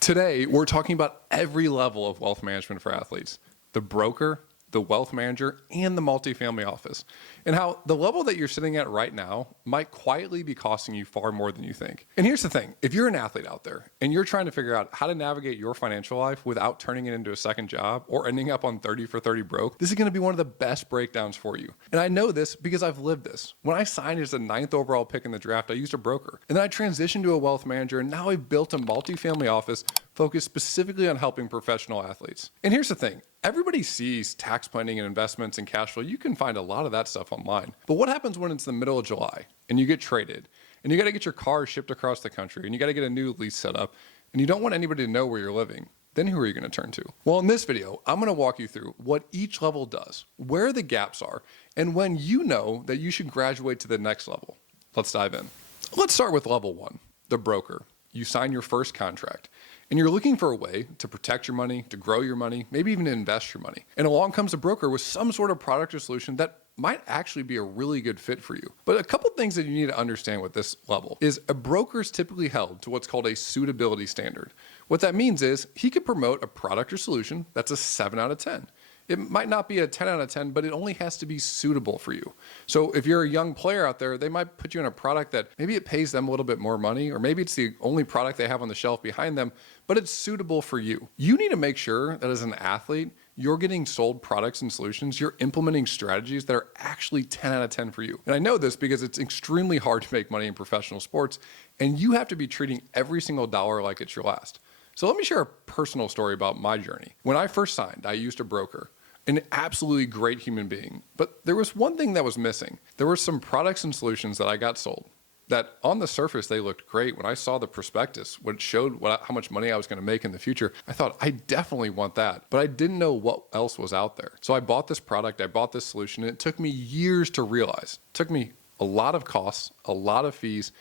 Today, we're talking about every level of wealth management for athletes: the broker, the wealth manager, and the multifamily office, and how the level that you're sitting at right now might quietly be costing you far more than you think. And here's the thing: if you're an athlete out there and you're trying to figure out how to navigate your financial life without turning it into a second job or ending up on 30 for 30 broke, this is going to be one of the best breakdowns for you. And I know this because I've lived this. When I signed as the 9th overall pick in the draft, I used a broker, and then I transitioned to a wealth manager, and now I've built a multifamily office focused specifically on helping professional athletes. And here's the thing: everybody sees tax planning and investments and cash flow. You can find a lot of that stuff online. But what happens when it's the middle of July and you get traded and you got to get your car shipped across the country and you got to get a new lease set up and you don't want anybody to know where you're living? Then who are you going to turn to? Well, in this video, I'm going to walk you through what each level does, where the gaps are, and when you know that you should graduate to the next level. Let's dive in. Let's start with level 1, the broker. You sign your first contract, and you're looking for a way to protect your money, to grow your money, maybe even to invest your money. And along comes a broker with some sort of product or solution that might actually be a really good fit for you. But a couple things that you need to understand with this level is a broker is typically held to what's called a suitability standard. What that means is he could promote a product or solution that's a 7 out of 10. It might not be a 10 out of 10, but it only has to be suitable for you. So if you're a young player out there, they might put you in a product that maybe it pays them a little bit more money, or maybe it's the only product they have on the shelf behind them, but it's suitable for you. You need to make sure that as an athlete, you're getting sold products and solutions, you're implementing strategies that are actually 10 out of 10 for you. And I know this because it's extremely hard to make money in professional sports, and you have to be treating every single dollar like it's your last. So let me share a personal story about my journey. When I first signed, I used a broker. An absolutely great human being. But there was one thing that was missing. There were some products and solutions that I got sold that on the surface, they looked great. When I saw the prospectus, when it showed how much money I was going to make in the future, I thought, I definitely want that. But I didn't know what else was out there. So I bought this product, I bought this solution, and it took me years to realize. It took me a lot of costs, a lot of fees,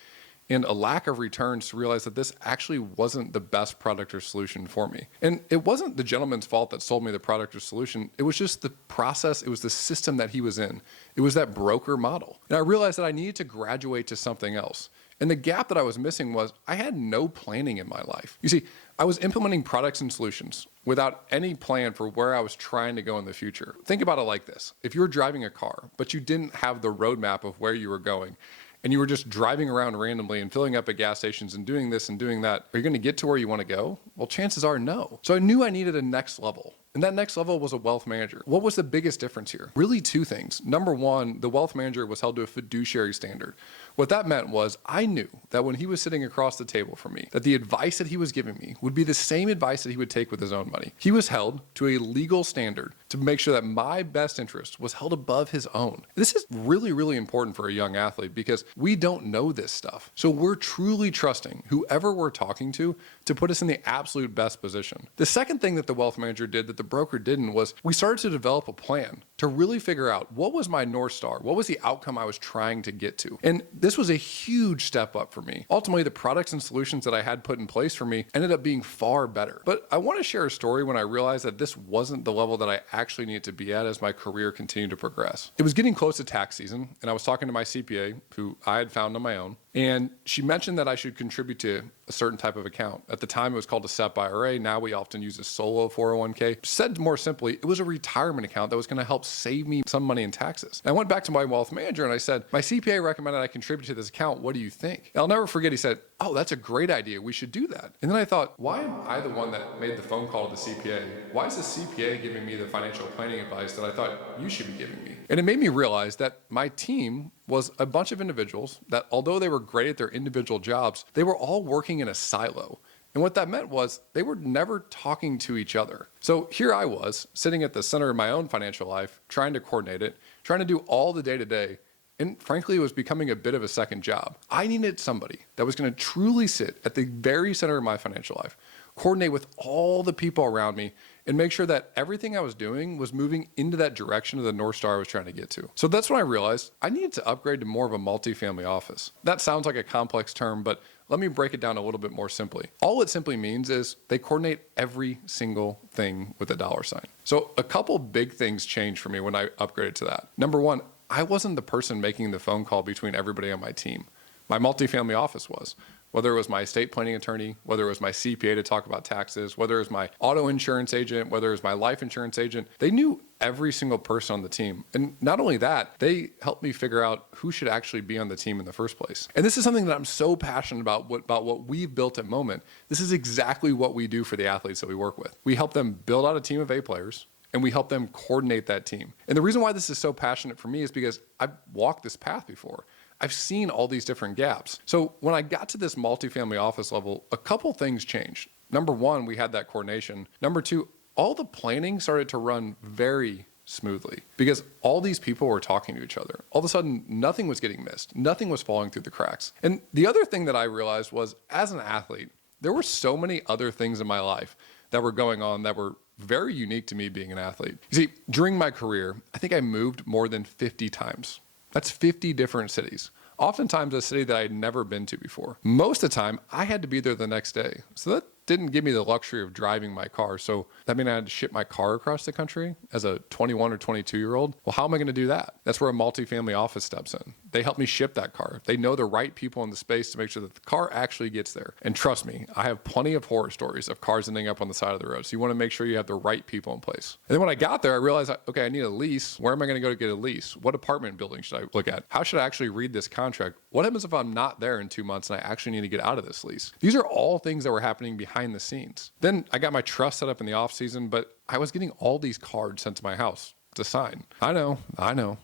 and a lack of returns to realize that this actually wasn't the best product or solution for me. And it wasn't the gentleman's fault that sold me the product or solution. It was just the process. It was the system that he was in. It was that broker model. And I realized that I needed to graduate to something else. And the gap that I was missing was I had no planning in my life. You see, I was implementing products and solutions without any plan for where I was trying to go in the future. Think about it like this. If you were driving a car, but you didn't have the roadmap of where you were going, and you were just driving around randomly and filling up at gas stations and doing this and doing that, are you going to get to where you want to go? Well, chances are no. So I knew I needed a next level. And that next level was a wealth manager. What was the biggest difference here? Really two things. Number one, the wealth manager was held to a fiduciary standard. What that meant was I knew that when he was sitting across the table from me, that the advice that he was giving me would be the same advice that he would take with his own money. He was held to a legal standard to make sure that my best interest was held above his own. This is really, really important for a young athlete because we don't know this stuff. So we're truly trusting whoever we're talking to put us in the absolute best position. The second thing that the wealth manager did that the broker didn't was we started to develop a plan to really figure out what was my North Star, what was the outcome I was trying to get to. And this was a huge step up for me. Ultimately, the products and solutions that I had put in place for me ended up being far better. But I want to share a story when I realized that this wasn't the level that I actually needed to be at as my career continued to progress. It was getting close to tax season, and I was talking to my CPA, who I had found on my own, and she mentioned that I should contribute to a certain type of account. At the time, it was called a SEP IRA. Now we often use a solo 401k. Said more simply, it was a retirement account that was going to help save me some money in taxes. And I went back to my wealth manager and I said, my CPA recommended I contribute to this account. What do you think? And I'll never forget, he said, oh, that's a great idea. We should do that. And then I thought, why am I the one that made the phone call to the CPA? Why is the CPA giving me the financial planning advice that I thought you should be giving me? And it made me realize that my team was a bunch of individuals that, although they were great at their individual jobs, they were all working in a silo. And what that meant was they were never talking to each other. So here I was sitting at the center of my own financial life, trying to coordinate it, trying to do all the day-to-day. And frankly, it was becoming a bit of a second job. I needed somebody that was going to truly sit at the very center of my financial life, coordinate with all the people around me, and make sure that everything I was doing was moving into that direction of the North Star I was trying to get to. So that's when I realized I needed to upgrade to more of a multifamily office. That sounds like a complex term, but let me break it down a little bit more simply. All it simply means is they coordinate every single thing with a dollar sign. So a couple big things changed for me when I upgraded to that. Number one, I wasn't the person making the phone call between everybody on my team. My multifamily office was. whether it was my estate planning attorney, whether it was my CPA to talk about taxes, whether it was my auto insurance agent, whether it was my life insurance agent. They knew every single person on the team. And not only that, they helped me figure out who should actually be on the team in the first place. And this is something that I'm so passionate about what we've built at Moment. This is exactly what we do for the athletes that we work with. We help them build out a team of A players, and we help them coordinate that team. And the reason why this is so passionate for me is because I've walked this path before. I've seen all these different gaps. So when I got to this multifamily office level, a couple things changed. Number one, we had that coordination. Number two, all the planning started to run very smoothly because all these people were talking to each other. All of a sudden, nothing was getting missed. Nothing was falling through the cracks. And the other thing that I realized was, as an athlete, there were so many other things in my life that were going on that were very unique to me being an athlete. You see, during my career, I think I moved more than 50 times. That's 50 different cities. Oftentimes a city that I'd never been to before. Most of the time, I had to be there the next day. So that didn't give me the luxury of driving my car. So that meant I had to ship my car across the country as a 21 or 22-year-old. Well, how am I going to do that? That's where a multifamily office steps in. They help me ship that car. They know the right people in the space to make sure that the car actually gets there. And trust me, I have plenty of horror stories of cars ending up on the side of the road. So you want to make sure you have the right people in place. And then when I got there, I realized, okay, I need a lease. Where am I going to go to get a lease? What apartment building should I look at? How should I actually read this contract? What happens if I'm not there in 2 months and I actually need to get out of this lease? These are all things that were happening behind the scenes. Then I got my trust set up in the off season, but I was getting all these cards sent to my house to sign. I know,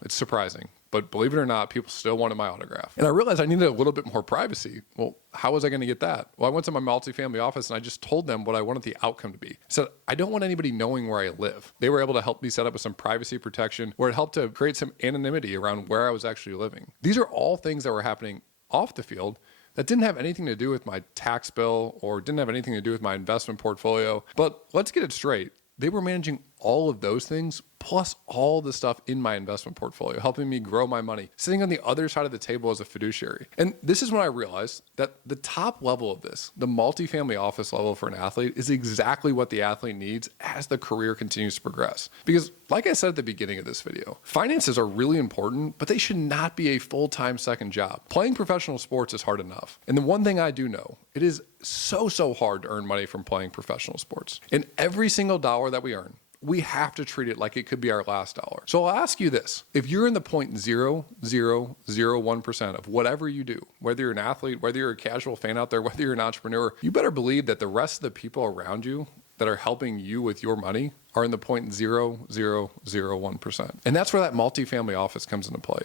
it's surprising. But believe it or not, people still wanted my autograph. And I realized I needed a little bit more privacy. Well, how was I going to get that? Well, I went to my multifamily office and I just told them what I wanted the outcome to be. I said, I don't want anybody knowing where I live. They were able to help me set up with some privacy protection where it helped to create some anonymity around where I was actually living. These are all things that were happening off the field that didn't have anything to do with my tax bill or didn't have anything to do with my investment portfolio. But let's get it straight. They were managing all of those things plus all the stuff in my investment portfolio, helping me grow my money, sitting on the other side of the table as a fiduciary. And this is when I realized that the top level of this, the multifamily office level for an athlete, is exactly what the athlete needs as the career continues to progress. Because like I said at the beginning of this video, finances are really important, but they should not be a full-time second job. Playing professional sports is hard enough. And the one thing I do know, it is so hard to earn money from playing professional sports. And every single dollar that we earn, we have to treat it like it could be our last dollar. So I'll ask you this. If you're in the 0.0001% of whatever you do, whether you're an athlete, whether you're a casual fan out there, whether you're an entrepreneur, you better believe that the rest of the people around you that are helping you with your money are in the 0.0001%. And that's where that multifamily office comes into play.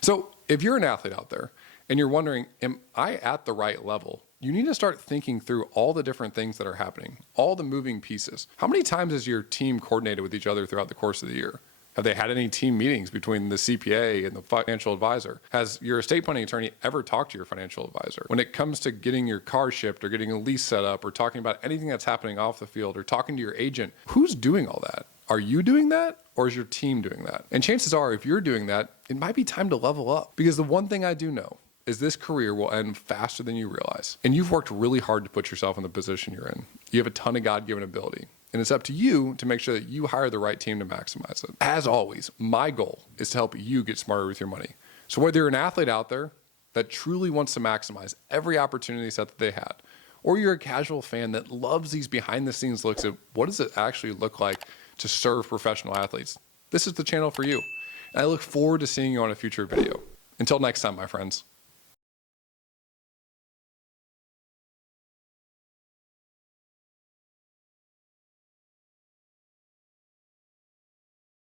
So if you're an athlete out there and you're wondering, am I at the right level? You need to start thinking through all the different things that are happening, all the moving pieces. How many times has your team coordinated with each other throughout the course of the year? Have they had any team meetings between the CPA and the financial advisor? Has your estate planning attorney ever talked to your financial advisor? When it comes to getting your car shipped or getting a lease set up or talking about anything that's happening off the field or talking to your agent, who's doing all that? Are you doing that or is your team doing that? And chances are, if you're doing that, it might be time to level up. Because the one thing I do know is this career will end faster than you realize. And you've worked really hard to put yourself in the position you're in. You have a ton of God-given ability. And it's up to you to make sure that you hire the right team to maximize it. As always, my goal is to help you get smarter with your money. So whether you're an athlete out there that truly wants to maximize every opportunity set that they had, or you're a casual fan that loves these behind-the-scenes looks at what does it actually look like to serve professional athletes, this is the channel for you. And I look forward to seeing you on a future video. Until next time, my friends.